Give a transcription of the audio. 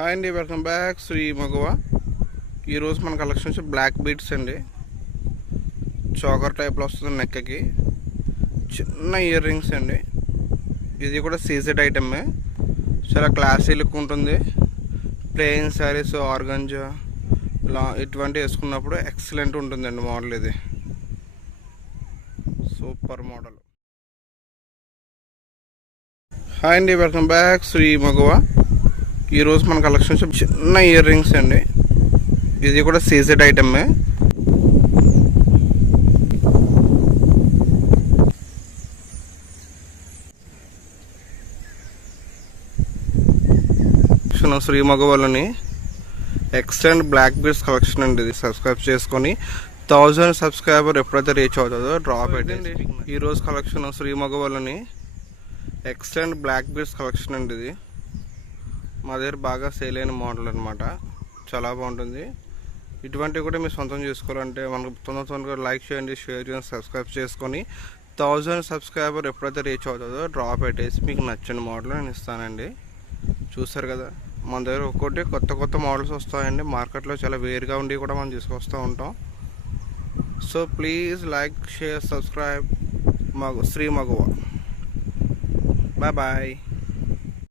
Hi అండి, welcome back Shri మగువ. ఈరోజు మన కలెక్షన్ వచ్చి బ్లాక్ బీట్స్ అండి. చోకర్ టైప్లో వస్తుంది నెక్కకి. చిన్న ఇయర్ రింగ్స్ అండి. ఇది కూడా సీజెడ్ ఐటమే. చాలా క్లాసీ లుక్ ఉంటుంది. ప్లెయిన్ శారీస్, ఆర్గంజా ఇలా ఇటువంటి వేసుకున్నప్పుడు ఎక్సలెంట్ ఉంటుందండి మోడల్. ఇది సూపర్ మోడల్. హాయ్ అండి, వెల్కమ్ బ్యాక్ శ్రీ మగువ. ఈరోజు మన కలెక్షన్ వచ్చి చిన్న ఇయర్ రింగ్స్ అండి. ఇది కూడా సీజెడ్ ఐటమే. శ్రీ మగవాళ్ళని ఎక్సలెంట్ బ్లాక్ బీడ్స్ కలెక్షన్ అండి. ఇది సబ్స్క్రైబ్ చేసుకొని 1000 సబ్స్క్రైబర్ ఎప్పుడైతే రీచ్ అవుతుందో డ్రాప్ పెట్టండి. ఈరోజు కలెక్షన్ శ్రీ మగవాళ్ళని ఎక్సలెంట్ బ్లాక్ బీడ్స్ కలెక్షన్ అండి. ఇది మా దగ్గర బాగా సేల్ అయిన మోడల్ అనమాట. చాలా బాగుంటుంది. ఇటువంటివి కూడా మీరు సొంతం చేసుకోవాలంటే మనకు తొందరగా లైక్ చేయండి, షేర్ చేయండి, సబ్స్క్రైబ్ చేసుకొని 1000 సబ్స్క్రైబర్ ఎప్పుడైతే రీచ్ అవుతుందో డ్రాప్ పెట్టేసి మీకు నచ్చిన మోడల్ నేను ఇస్తానండి. చూస్తారు కదా, మన దగ్గర ఒక్కొక్కటి కొత్త మోడల్స్ వస్తాయండి. మార్కెట్లో చాలా వేరుగా ఉండి కూడా మనం తీసుకొస్తూ ఉంటాం. So please like, share, subscribe Shri Maguva. Bye bye.